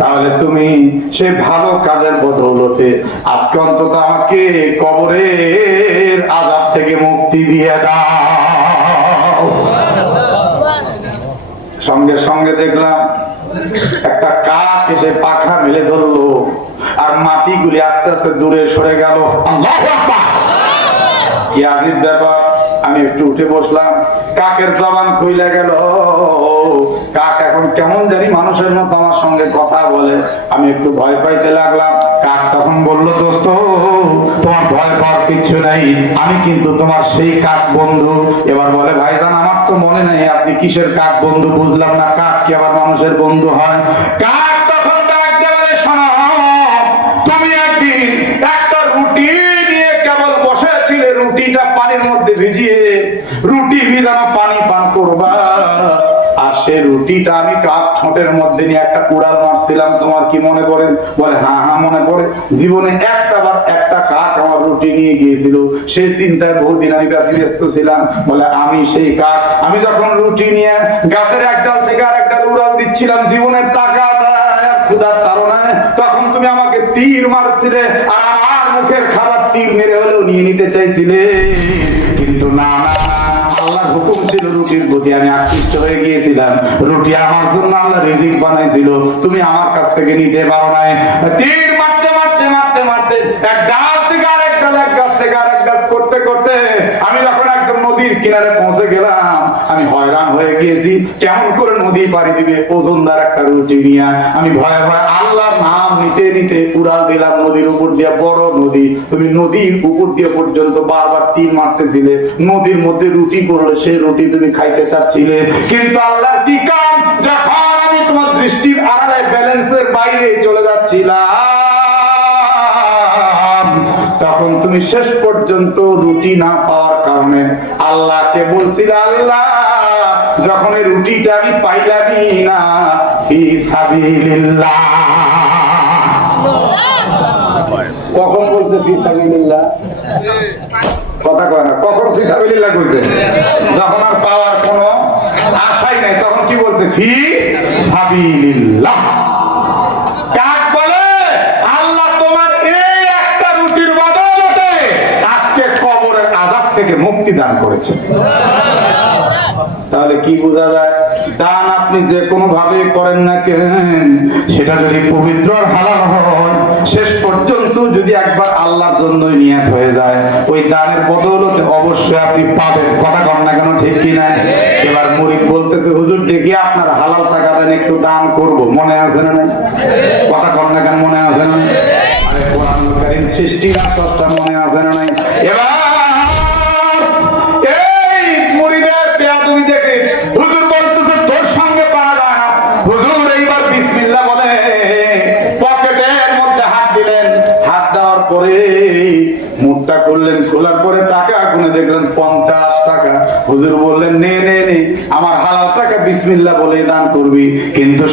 তাহলে তুমি সে ভালো কাজের বদৌলতে আজকে অন্তত আমাকে কবরের আযাব থেকে মুক্তি দিয়ে দাও। সঙ্গে সঙ্গে দেখলাম একটা কাক এসে পাখা মেলে ধরলো, আর মাটিগুলি আস্তে আস্তে দূরে সরে গেল। আল্লাহু আকবার! কি আজীব ব্যাপার! আমি একটু উঠে বসলাম, কাকের জবান খুইলা গেল। কাক এখন কেমন জানি মানুষের মতো আমার সঙ্গে কথা বলে। আমি একটু ভয় পাইতে লাগলাম। কাক তখন বলল, দোস্ত, তোমার ভয় পাওয়ার কিচ্ছু নাই, আমি কিন্তু তোমার সেই কাক বন্ধু। এবার বলে, ভাইজান আমার তো মনে নাই আপনি কিসের কাক বন্ধু, বুঝলাম না, কাক কি আবার মানুষের বন্ধু হয়? কাক তখন ডাক দেবে, শোনো, তুমি একদিন একটা রুটি নিয়ে কেবল বসেছিলে, রুটিটা পানির মধ্যে ভিজিয়ে রুটি ভিজানো পানি পান করবা, আর সে রুটিটা আমি কাক ঠোঁটের মধ্যে নিয়ে একটা কুড়াল মারছিলাম, তোমার কি মনে পড়ে? বলে, হ্যাঁ হ্যাঁ মনে পড়ে। জীবনে একটা কাক আমার রুটি নিয়ে গিয়েছিল, সেই চিন্তায় বহুদিন আমি ব্যতিব্যস্ত ছিলাম। বলে, আমি সেই কাক, আমি যখন রুটি নিয়ে গাছের এক ডাল থেকে আর এক ডাল উড়াল দিচ্ছিলাম জীবনের টাকা ক্ষুধার তাড়নায়, তখন তুমি আমাকে তীর মারছিলে, আর আমার মুখের খাবার তীর মেরে হলেও নিয়ে নিতে চাইছিলে, কিন্তু না না, আল্লাহর হুকুম ছিল রুটির প্রতি, আমি আকৃষ্ট হয়ে গিয়েছিলাম। রুটি আমার জন্য আল্লাহ রিজিক বানাইছিল, তুমি আমার কাছ থেকে নিতে পারো নাই। তীর মারতে মারতে মারতে মারতে এক ডাল থেকে আরেক ডাল, এক গাছ থেকে আরেক গাছ করতে করতে আমি যখন একদম নদীর কিনারে পৌঁছে গেলাম, আমি হয়রান হয়ে গিয়েছি, কেমন করে নদী পাড়ি দিবে ওজনদার একটা রুটি নিয়ে। আমি ভয়ে ভয়ে আল্লাহর নাম নিতে নিতে উড়াল দিলাম নদীর উপর দিয়ে। বড় নদী, তুমি নদীর উপর দিয়ে পর্যন্ত বারবার তীর মারতেছিলে, নদীর মধ্যে রুটি পড়লে সেই রুটি তুমি খাইতে চাচ্ছিলে, কিন্তু আল্লাহর কি কাম, যখন আমি তোমার দৃষ্টির আড়ালে ব্যালেন্সের বাইরে চলে যাচ্ছিলাম, তখন তুমি শেষ পর্যন্ত রুটি না পাওয়ার কারণে আল্লাহকে বলছিলে, আল্লাহ যখন এই রুটিটা আমি পাইলামই না, ফি সাবিলিল্লাহ। কখন বলছে ফি সাবিলিল্লাহ? কথা কয় না, কখন ফি সাবিলিল্লাহ কইছে? যখন আর পাওয়ার কোনো আশাই নাই, তখন কি বলছে? ফি সাবিলিল্লাহ। কাক বলে, আল্লাহ তোমার এই একটা রুটির বদৌলতে আজকে কবরের আযাব থেকে মুক্তি দান করেছে। তাহলে কি বোঝা যায়? দান আপনি যে কোনো ভাবে করেন না কেন, সেটা যদি পবিত্র আর হালাল হয়, শেষ পর্যন্ত যদি একবার আল্লাহর জন্য নিয়ত হয়ে যায়, ওই দানের বদৌলতে অবশ্যই আপনি পাবেন। কথা কন না কেন, ঠিক কি না? এবার মুরিদ বলতেছে, হুজুর দেখি আপনার হালাল টাকা দেন, একটু দান করব, মনে আছে না? কথা কন না কেন, মনে আছে না? আরে কোরআন কারীম সৃষ্টির আশ্বাসটা মনে আছে না? এবার মুখটা করলেন, খোলার পরে টাকা গুনে দেখলেন 50 টাকা। হুজুর বললেন, নে নে নে, আমার হালাল টাকা বিসমিল্লাহ বলে দান করবি, কিন্তু